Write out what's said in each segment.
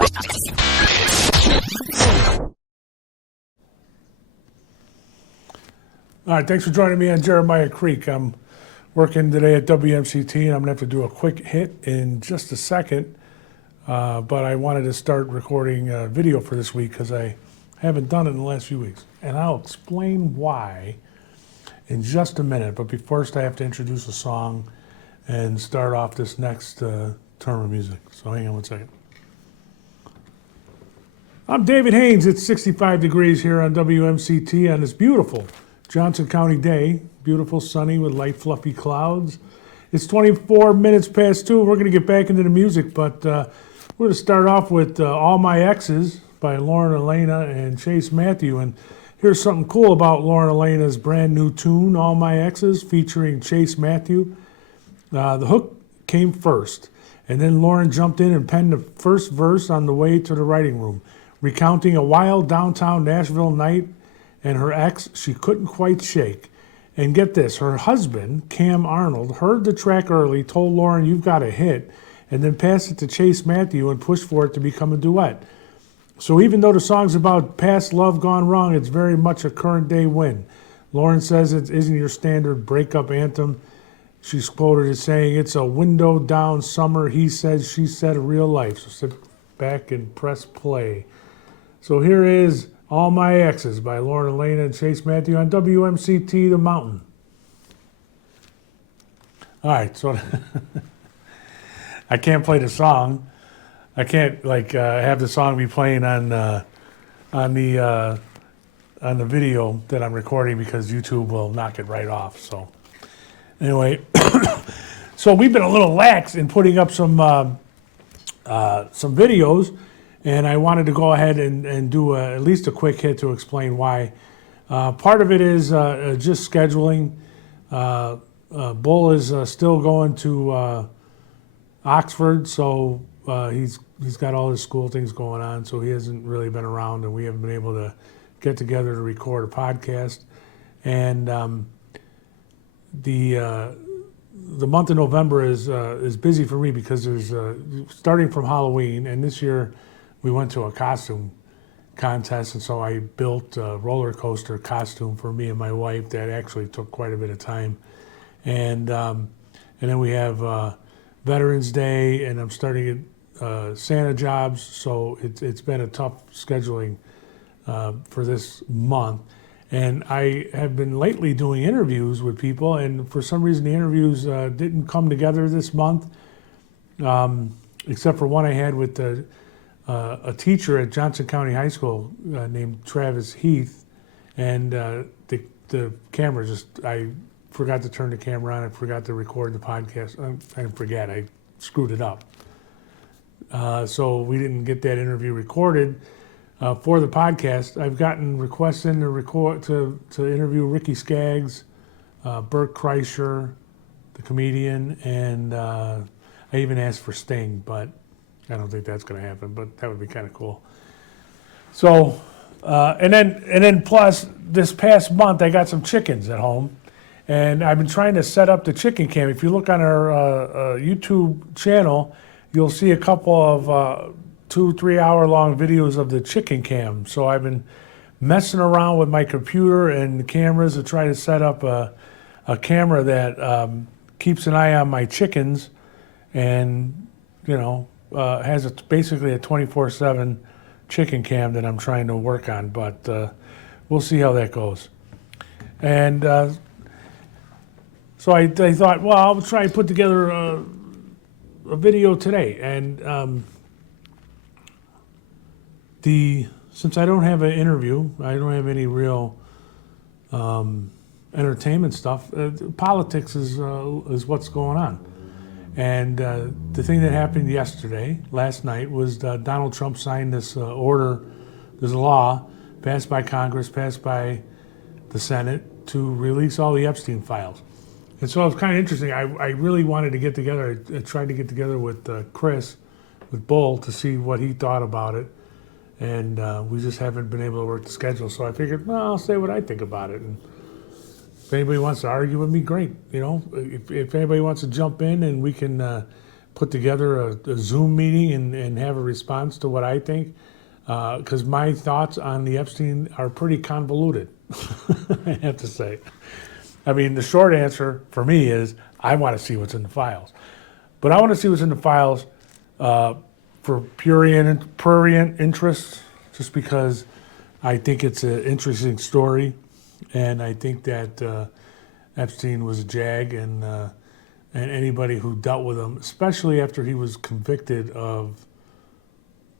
All right, thanks for joining me on Jeremiah Creek. I'm working today at WMCT, and I'm going to have to do a quick hit in just a second. But I wanted to start recording a video for this week because I haven't done it in the last few weeks. And I'll explain why in just a minute. But first, I have to introduce a song and start off this next term of music. So hang on one second. I'm David Haynes. It's 65 degrees here on WMCT on this beautiful Johnson County day. Beautiful, sunny with light, fluffy clouds. It's 24 minutes past 2. We're going to get back into the music, but we're going to start off with All My Exes by Lauren Alaina and Chase Matthew. And here's something cool about Lauren Alaina's brand new tune, All My Exes, featuring Chase Matthew. The hook came first, and then Lauren jumped in and penned the first verse on the way to the writing room, recounting a wild downtown Nashville night and her ex she couldn't quite shake. And get this, her husband, Cam Arnold, heard the track early, told Lauren, "You've got a hit," and then passed it to Chase Matthew and pushed for it to become a duet. So even though the song's about past love gone wrong, it's very much a current day win. Lauren says it isn't your standard breakup anthem. She's quoted as saying, "It's a window down summer, he said, she said, a real life." So sit back and press play. So here is All My Exes by Lauren Alaina and Chase Matthew on WMCT The Mountain. All right, so I can't play the song. I can't have the song be playing on the video that I'm recording because YouTube will knock it right off. So anyway, so we've been a little lax in putting up some videos. And I wanted to go ahead and do at least a quick hit to explain why. Part of it is just scheduling. Bull is still going to Oxford, so he's got all his school things going on, so he hasn't really been around, and we haven't been able to get together to record a podcast. And the month of November is busy for me because there's starting from Halloween, and this year we went to a costume contest, and so I built a roller coaster costume for me and my wife that actually took quite a bit of time. And then we have Veterans Day, and I'm starting Santa jobs, so it's been a tough scheduling for this month. And I have been lately doing interviews with people, and for some reason the interviews didn't come together this month, except for one I had with a teacher at Johnson County High School named Travis Heath, and the camera I forgot to turn the camera on. I forgot to record the podcast. I didn't forget. I screwed it up. So we didn't get that interview recorded for the podcast. I've gotten requests in to interview Ricky Skaggs, Bert Kreischer, the comedian, and I even asked for Sting, but I don't think that's going to happen, but that would be kind of cool. So, and then plus this past month I got some chickens at home, and I've been trying to set up the chicken cam. If you look on our YouTube channel, you'll see a couple of 2-3 hour long videos of the chicken cam. So I've been messing around with my computer and the cameras to try to set up a camera that keeps an eye on my chickens, and has basically a 24/7 chicken cam that I'm trying to work on, but we'll see how that goes. And so I thought, well, I'll try and put together a video today. And since I don't have an interview, I don't have any real entertainment stuff. Politics is what's going on. And the thing that happened last night, was Donald Trump signed this order, this law passed by Congress, passed by the Senate, to release all the Epstein files. And so it was kind of interesting. I really wanted to get together. I tried to get together with Chris, with Bull, to see what he thought about it. And we just haven't been able to work the schedule. So I figured, well, I'll say what I think about it. And if anybody wants to argue with me, great. If anybody wants to jump in and we can put together a Zoom meeting and have a response to what I think, because my thoughts on the Epstein are pretty convoluted, I have to say. I mean, the short answer for me is I want to see what's in the files. But I want to see what's in the files for prurient interests, just because I think it's an interesting story, and I think that Epstein was a jag, and anybody who dealt with him, especially after he was convicted of,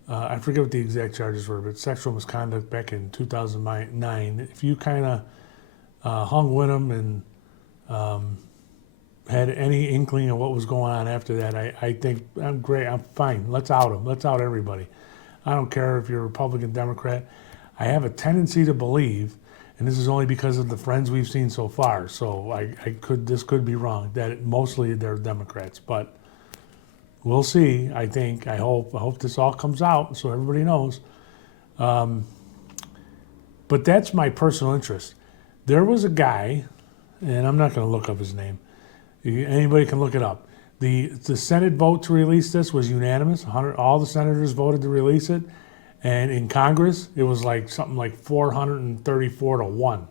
I forget what the exact charges were, but sexual misconduct back in 2009. If you kind of hung with him and had any inkling of what was going on after that, I think I'm great. I'm fine. Let's out him. Let's out everybody. I don't care if you're Republican, Democrat. I have a tendency to believe, and this is only because of the friends we've seen so far, so this could be wrong, that mostly they're Democrats, but we'll see. I hope this all comes out so everybody knows. But that's my personal interest. There was a guy, and I'm not going to look up his name. Anybody can look it up. The Senate vote to release this was unanimous. All the senators voted to release it. And in Congress, it was like something like 434 to 1.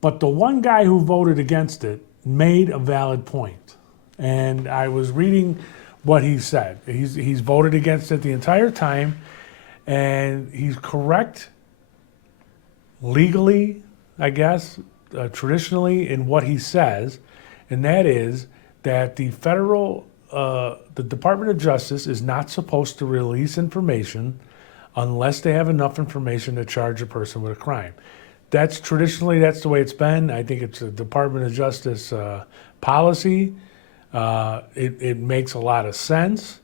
But the one guy who voted against it made a valid point. And I was reading what he said. He's voted against it the entire time, and he's correct legally, I guess, traditionally in what he says, and that is that the Department of Justice is not supposed to release information unless they have enough information to charge a person with a crime. That's the way it's been. I think it's a Department of Justice policy. It makes a lot of sense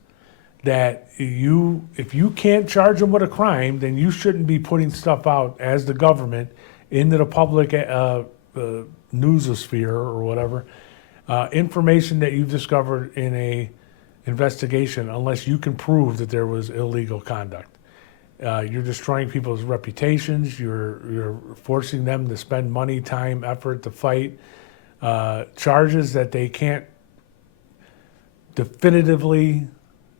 that if you can't charge them with a crime, then you shouldn't be putting stuff out as the government into the public newsosphere or whatever, information that you've discovered in a investigation, unless you can prove that there was illegal conduct. You're destroying people's reputations. You're forcing them to spend money, time, effort to fight charges that they can't definitively.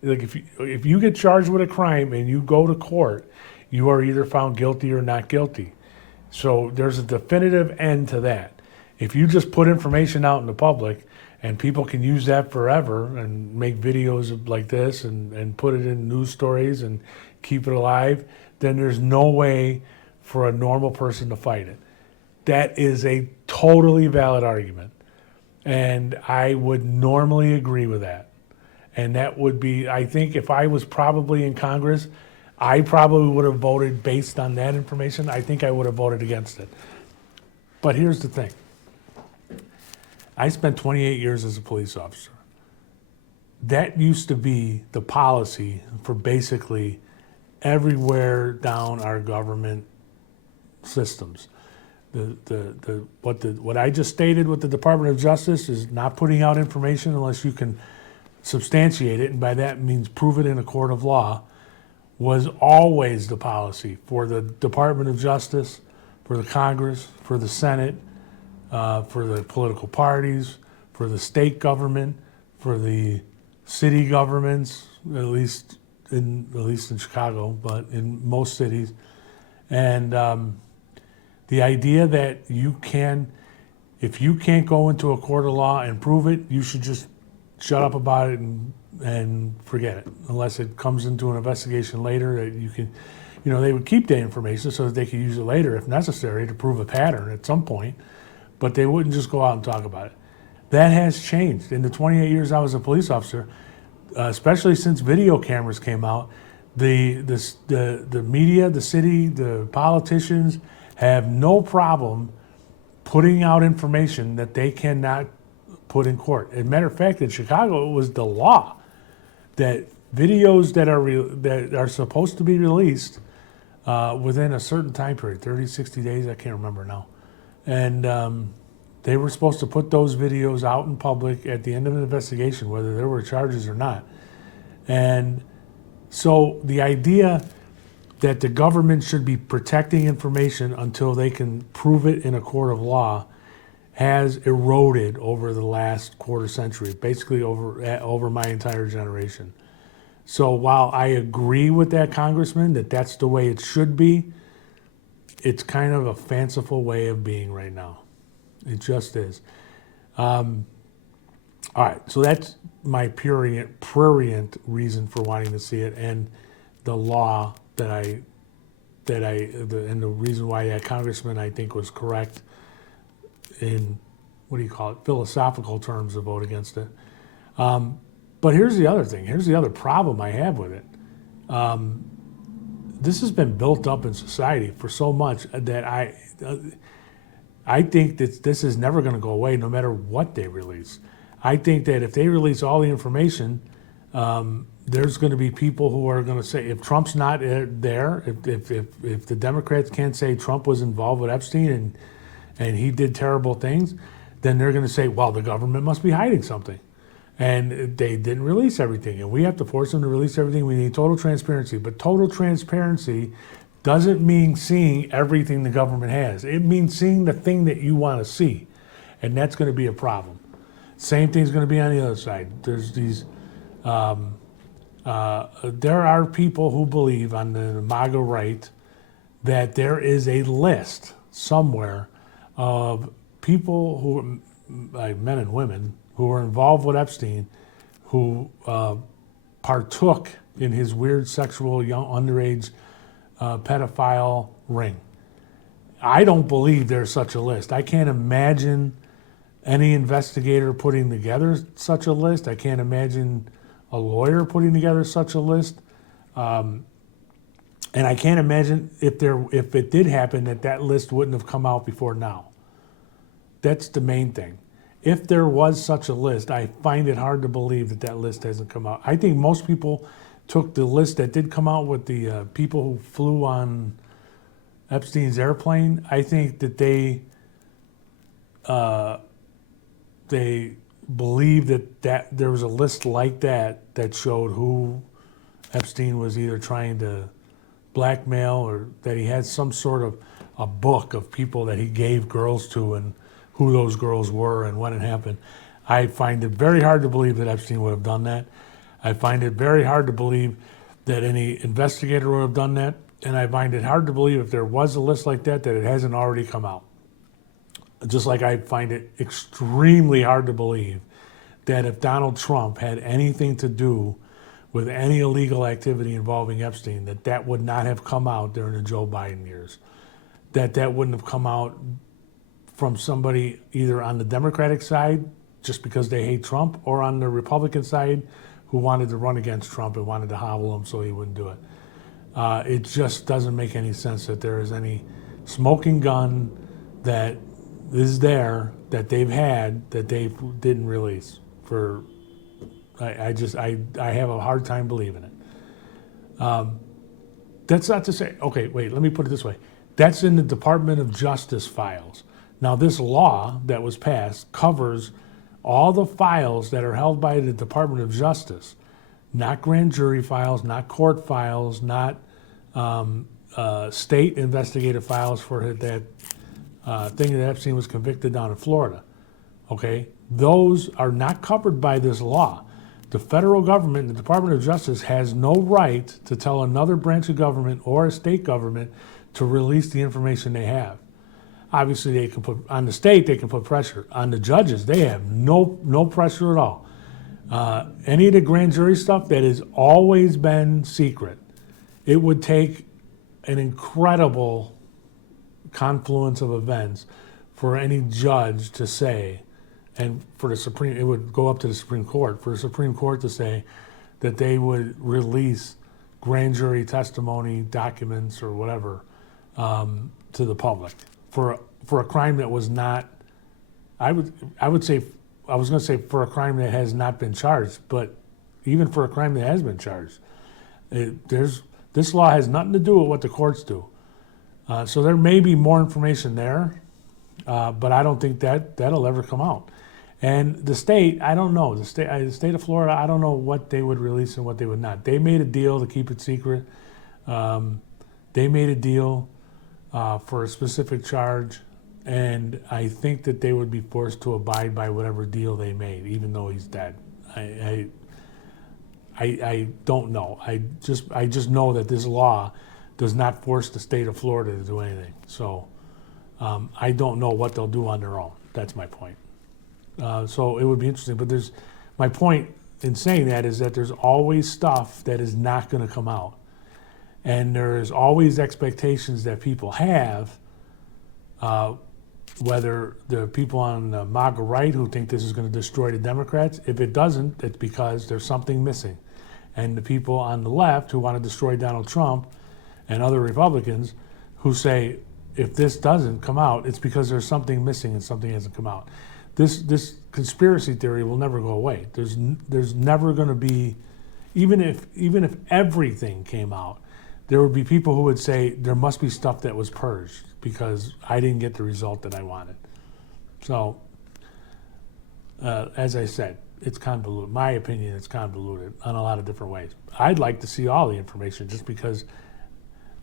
Like if you get charged with a crime and you go to court, you are either found guilty or not guilty. So there's a definitive end to that. If you just put information out in the public and people can use that forever and make videos like this and put it in news stories and keep it alive, then there's no way for a normal person to fight it. That is a totally valid argument. And I would normally agree with that. And that would be, I think if I was probably in Congress, I probably would have voted based on that information. I think I would have voted against it. But here's the thing. I spent 28 years as a police officer. That used to be the policy for basically everywhere down our government systems. What I just stated with the Department of Justice is not putting out information unless you can substantiate it, and by that means prove it in a court of law, was always the policy for the Department of Justice, for the Congress, for the Senate, for the political parties, for the state government, for the city governments, at least in Chicago, but in most cities. And the idea that if you can't go into a court of law and prove it, you should just shut up about it and forget it, unless it comes into an investigation later that you can, they would keep that information so that they could use it later if necessary to prove a pattern at some point, but they wouldn't just go out and talk about it. That has changed. In the 28 years I was a police officer, especially since video cameras came out, the media, the city, the politicians have no problem putting out information that they cannot put in court. As a matter of fact, in Chicago, it was the law that videos that are supposed to be released within a certain time period, 30, 60 days, I can't remember now. And they were supposed to put those videos out in public at the end of an investigation, whether there were charges or not. And so the idea that the government should be protecting information until they can prove it in a court of law has eroded over the last quarter century, basically over my entire generation. So while I agree with that congressman that that's the way it should be, it's kind of a fanciful way of being right now. It just is. All right, so that's my prurient reason for wanting to see it, and the law and the reason why that congressman I think was correct in philosophical terms to vote against it. But here's the other thing. Here's the other problem I have with it. This has been built up in society for so much that I think that this is never going to go away no matter what they release. I think that if they release all the information, there's going to be people who are going to say, if Trump's not there, if the Democrats can't say Trump was involved with Epstein and he did terrible things, then they're going to say, well, the government must be hiding something. And they didn't release everything, and we have to force them to release everything. We need total transparency. But total transparency doesn't mean seeing everything the government has. It means seeing the thing that you want to see, and that's going to be a problem. Same thing's going to be on the other side. There's these, there are people who believe on the MAGA right that there is a list somewhere of people who, like men and women, who were involved with Epstein, who partook in his weird sexual young underage pedophile ring. I don't believe there's such a list. I can't imagine any investigator putting together such a list. I can't imagine a lawyer putting together such a list. And I can't imagine if it did happen that list wouldn't have come out before now. That's the main thing. If there was such a list, I find it hard to believe that list hasn't come out. I think most people took the list that did come out with the people who flew on Epstein's airplane. I think that they believe that there was a list like that showed who Epstein was either trying to blackmail or that he had some sort of a book of people that he gave girls to and who those girls were and when it happened. I find it very hard to believe that Epstein would have done that. I find it very hard to believe that any investigator would have done that. And I find it hard to believe if there was a list like that it hasn't already come out. Just like I find it extremely hard to believe that if Donald Trump had anything to do with any illegal activity involving Epstein, that would not have come out during the Joe Biden years. That wouldn't have come out from somebody either on the Democratic side, just because they hate Trump, or on the Republican side, who wanted to run against Trump and wanted to hobble him so he wouldn't do it. It just doesn't make any sense that there is any smoking gun that is there that they've had that they didn't release. I have a hard time believing it. That's not to say, okay, wait, let me put it this way. That's in the Department of Justice files. Now, this law that was passed covers all the files that are held by the Department of Justice, not grand jury files, not court files, not state investigative files for that thing that Epstein was convicted down in Florida. Okay? Those are not covered by this law. The federal government, the Department of Justice, has no right to tell another branch of government or a state government to release the information they have. Obviously, they can put on the state. They can put pressure on the judges. They have no pressure at all. Any of the grand jury stuff that has always been secret, it would take an incredible confluence of events for any judge to say, and for the Supreme, it would go up to the Supreme Court for the Supreme Court to say that they would release grand jury testimony, documents, or whatever to the public for a crime that was not. I was going to say for a crime that has not been charged, but even for a crime that has been charged, this law has nothing to do with what the courts do. So there may be more information there, but I don't think that'll ever come out. And the state, I don't know. The state of Florida, I don't know what they would release and what they would not. They made a deal to keep it secret. They made a deal for a specific charge, and I think that they would be forced to abide by whatever deal they made, even though he's dead. I don't know. I just know that this law does not force the state of Florida to do anything. So I don't know what they'll do on their own. That's my point. So it would be interesting. But my point in saying that is that there's always stuff that is not going to come out. And there's always expectations that people have, whether the people on the MAGA right who think this is going to destroy the Democrats. If it doesn't, it's because there's something missing. And the people on the left who want to destroy Donald Trump and other Republicans who say, if this doesn't come out, it's because there's something missing and something hasn't come out. This conspiracy theory will never go away. There's never going to be, even if everything came out, there would be people who would say there must be stuff that was purged because I didn't get the result that I wanted. So, as I said, it's convoluted. My opinion, it's convoluted on a lot of different ways. I'd like to see all the information just because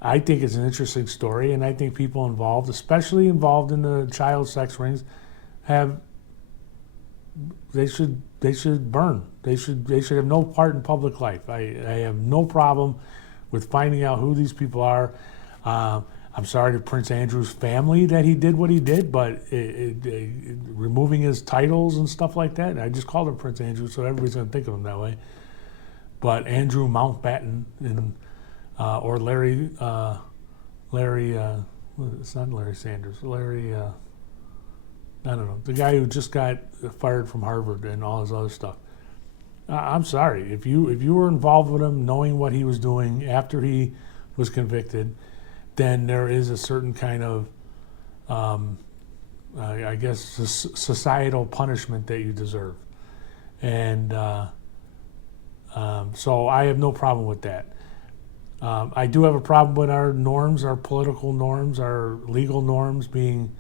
I think it's an interesting story, and I think people involved, especially involved in the child sex rings, they should burn. They should have no part in public life. I have no problem with finding out who these people are. I'm sorry to Prince Andrew's family that he did what he did, but removing his titles and stuff like that, I just called him Prince Andrew, so everybody's going to think of him that way. But Andrew Mountbatten or Larry, it's not Larry Sanders, Larry, I don't know, the guy who just got fired from Harvard and all his other stuff. I'm sorry, if you were involved with him, knowing what he was doing after he was convicted, then there is a certain kind of, I guess, societal punishment that you deserve. And so I have no problem with that. I do have a problem with our norms, our political norms, our legal norms being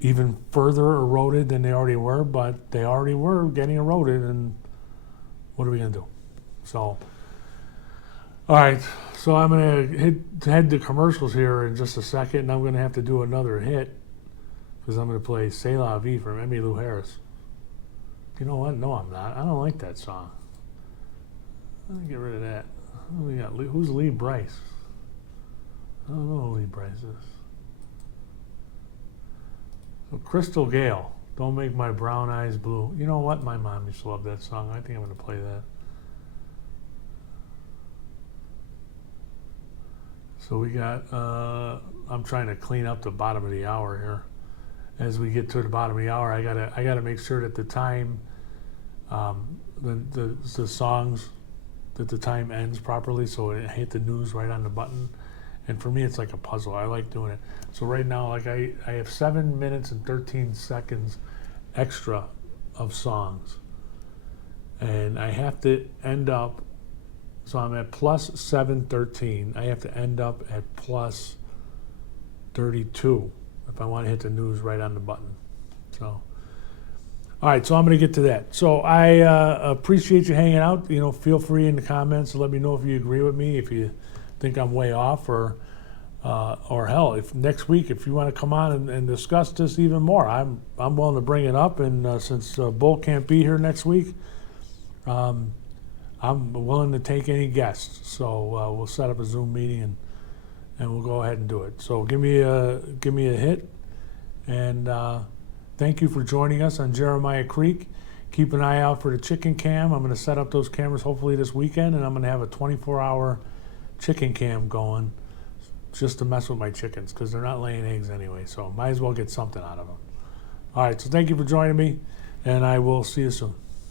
even further eroded than they already were, but they already were getting eroded, and what are we going to do? So, all right, so I'm going to head to commercials here in just a second, and I'm going to have to do another hit because I'm going to play C'est La Vie from Emmylou Harris. You know what? No, I'm not. I don't like that song. Let me get rid of that. We got who's Lee Bryce? I don't know who Lee Bryce is. So Crystal Gale, Don't Make My Brown Eyes Blue. You know what? My mom used to love that song. I think I'm going to play that. So we got, I'm trying to clean up the bottom of the hour here. As we get to the bottom of the hour, I gotta make sure that the time, the songs, that the time ends properly, so it hit the news right on the button. And for me, it's like a puzzle. I like doing it. So right now, like I have 7 minutes and 13 seconds extra of songs, and I have to end up. So I'm at plus 713. I have to end up at plus 32 if I want to hit the news right on the button. So, all right, so I'm going to get to that. So I appreciate you hanging out. You know, feel free in the comments to let me know if you agree with me, if you think I'm way off, or hell, if next week, if you want to come on and discuss this even more, I'm willing to bring it up. And since Bull can't be here next week, I'm willing to take any guests, so we'll set up a Zoom meeting and we'll go ahead and do it. So give me a hit, and thank you for joining us on Jeremiah Creek. Keep an eye out for the chicken cam. I'm going to set up those cameras hopefully this weekend, and I'm going to have a 24-hour chicken cam going just to mess with my chickens because they're not laying eggs anyway, so might as well get something out of them. All right, so thank you for joining me, and I will see you soon.